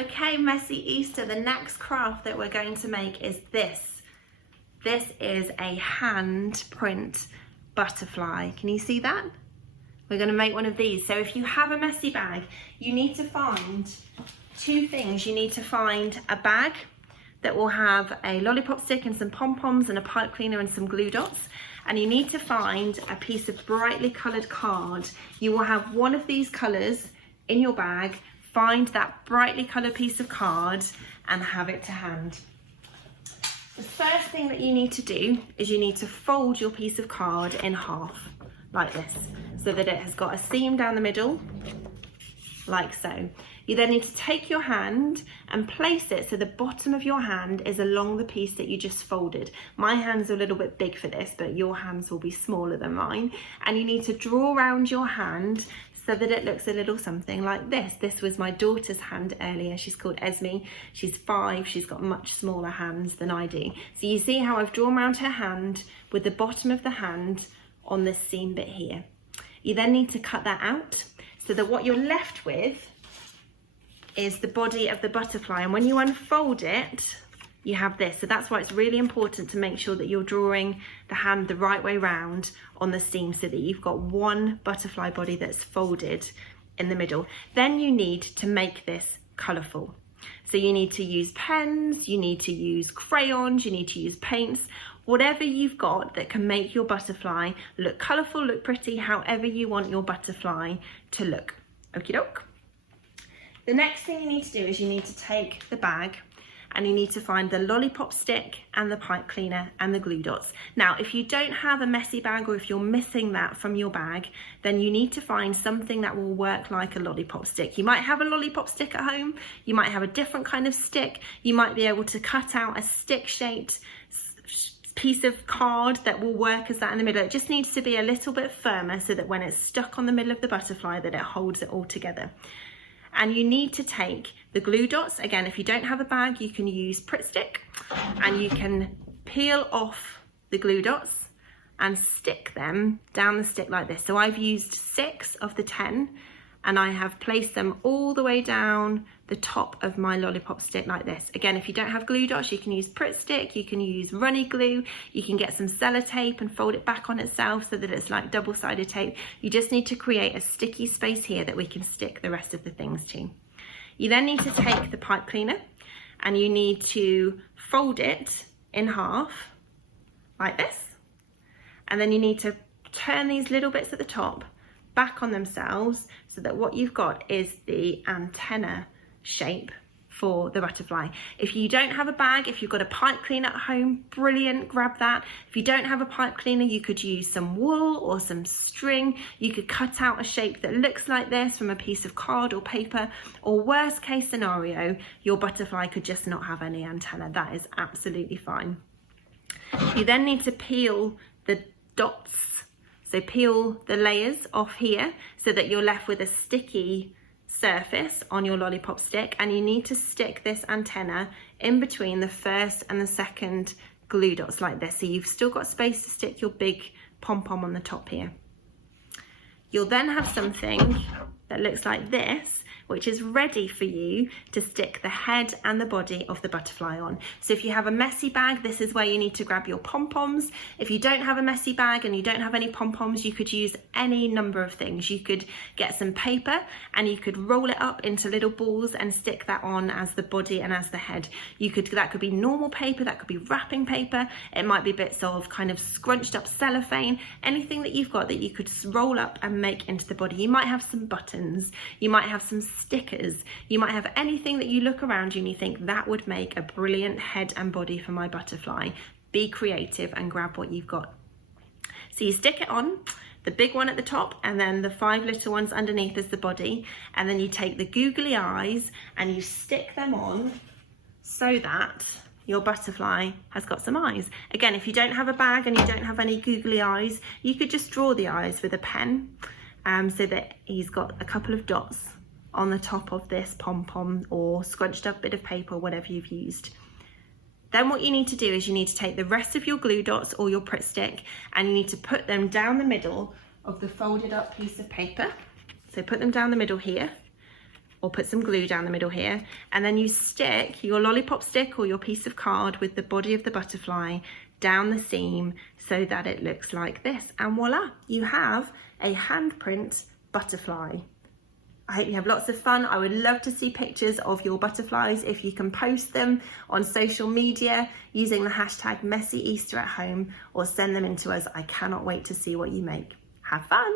Okay, Messy Easter, the next craft that we're going to make is this. This is a handprint butterfly. Can you see that? We're going to make one of these. So if you have a messy bag, you need to find two things. You need to find a bag that will have a lollipop stick and some pom-poms and a pipe cleaner and some glue dots. And you need to find a piece of brightly coloured card. You will have one of these colours in your bag. Find that brightly coloured piece of card and have it to hand. The first thing that you need to do is you need to fold your piece of card in half, like this, so that it has got a seam down the middle, like so. You then need to take your hand and place it so the bottom of your hand is along the piece that you just folded. My hands are a little bit big for this, but your hands will be smaller than mine. And you need to draw around your hand so that it looks a little something like this. This was my daughter's hand earlier. She's called Esme. She's 5. She's got much smaller hands than I do. So you see how I've drawn around her hand with the bottom of the hand on this seam bit here. You then need to cut that out so that what you're left with is the body of the butterfly. And when you unfold it, you have this. So that's why it's really important to make sure that you're drawing the hand the right way round on the seam so that you've got one butterfly body that's folded in the middle. Then you need to make this colourful. So you need to use pens, you need to use crayons, you need to use paints, whatever you've got that can make your butterfly look colourful, look pretty, however you want your butterfly to look. Okie doke. The next thing you need to do is you need to take the bag and you need to find the lollipop stick and the pipe cleaner and the glue dots. Now, if you don't have a messy bag or if you're missing that from your bag, then you need to find something that will work like a lollipop stick. You might have a lollipop stick at home, you might have a different kind of stick, you might be able to cut out a stick-shaped piece of card that will work as that in the middle. It just needs to be a little bit firmer so that when it's stuck on the middle of the butterfly that it holds it all together. And you need to take the glue dots. Again, if you don't have a bag, you can use Pritt stick and you can peel off the glue dots and stick them down the stick like this. So I've used 6 of the 10 and I have placed them all the way down the top of my lollipop stick like this. Again, if you don't have glue dots, you can use Pritt stick, you can use runny glue, you can get some sellotape and fold it back on itself so that it's like double-sided tape. You just need to create a sticky space here that we can stick the rest of the things to. You then need to take the pipe cleaner and you need to fold it in half like this. And then you need to turn these little bits at the top back on themselves so that what you've got is the antenna shape for the butterfly. If you don't have a bag, if you've got a pipe cleaner at home, brilliant, grab that. If you don't have a pipe cleaner, you could use some wool or some string. You could cut out a shape that looks like this from a piece of card or paper, or worst case scenario, your butterfly could just not have any antenna. That is absolutely fine. You then need to peel the dots. So peel the layers off here so that you're left with a sticky surface on your lollipop stick, and you need to stick this antenna in between the first and the second glue dots like this. So you've still got space to stick your big pom-pom on the top here. You'll then have something that looks like this, which is ready for you to stick the head and the body of the butterfly on. So if you have a messy bag, this is where you need to grab your pom-poms. If you don't have a messy bag and you don't have any pom-poms, you could use any number of things. You could get some paper and you could roll it up into little balls and stick that on as the body and as the head. That could be normal paper, that could be wrapping paper, it might be bits of kind of scrunched up cellophane, anything that you've got that you could roll up and make into the body. You might have some buttons, you might have some stickers, you might have anything that you look around you and you think that would make a brilliant head and body for my butterfly. Be creative and grab what you've got. So you stick it on, the big one at the top and then the 5 little ones underneath as the body, and then you take the googly eyes and you stick them on so that your butterfly has got some eyes. Again, if you don't have a bag and you don't have any googly eyes, you could just draw the eyes with a pen so that he's got a couple of dots on the top of this pom-pom or scrunched up bit of paper, whatever you've used. Then what you need to do is you need to take the rest of your glue dots or your Pritt stick and you need to put them down the middle of the folded up piece of paper. So put them down the middle here, or put some glue down the middle here, and then you stick your lollipop stick or your piece of card with the body of the butterfly down the seam so that it looks like this, and voila, you have a handprint butterfly. I hope you have lots of fun. I would love to see pictures of your butterflies if you can post them on social media using the hashtag #MessyEasterAtHome or send them in to us. I cannot wait to see what you make. Have fun.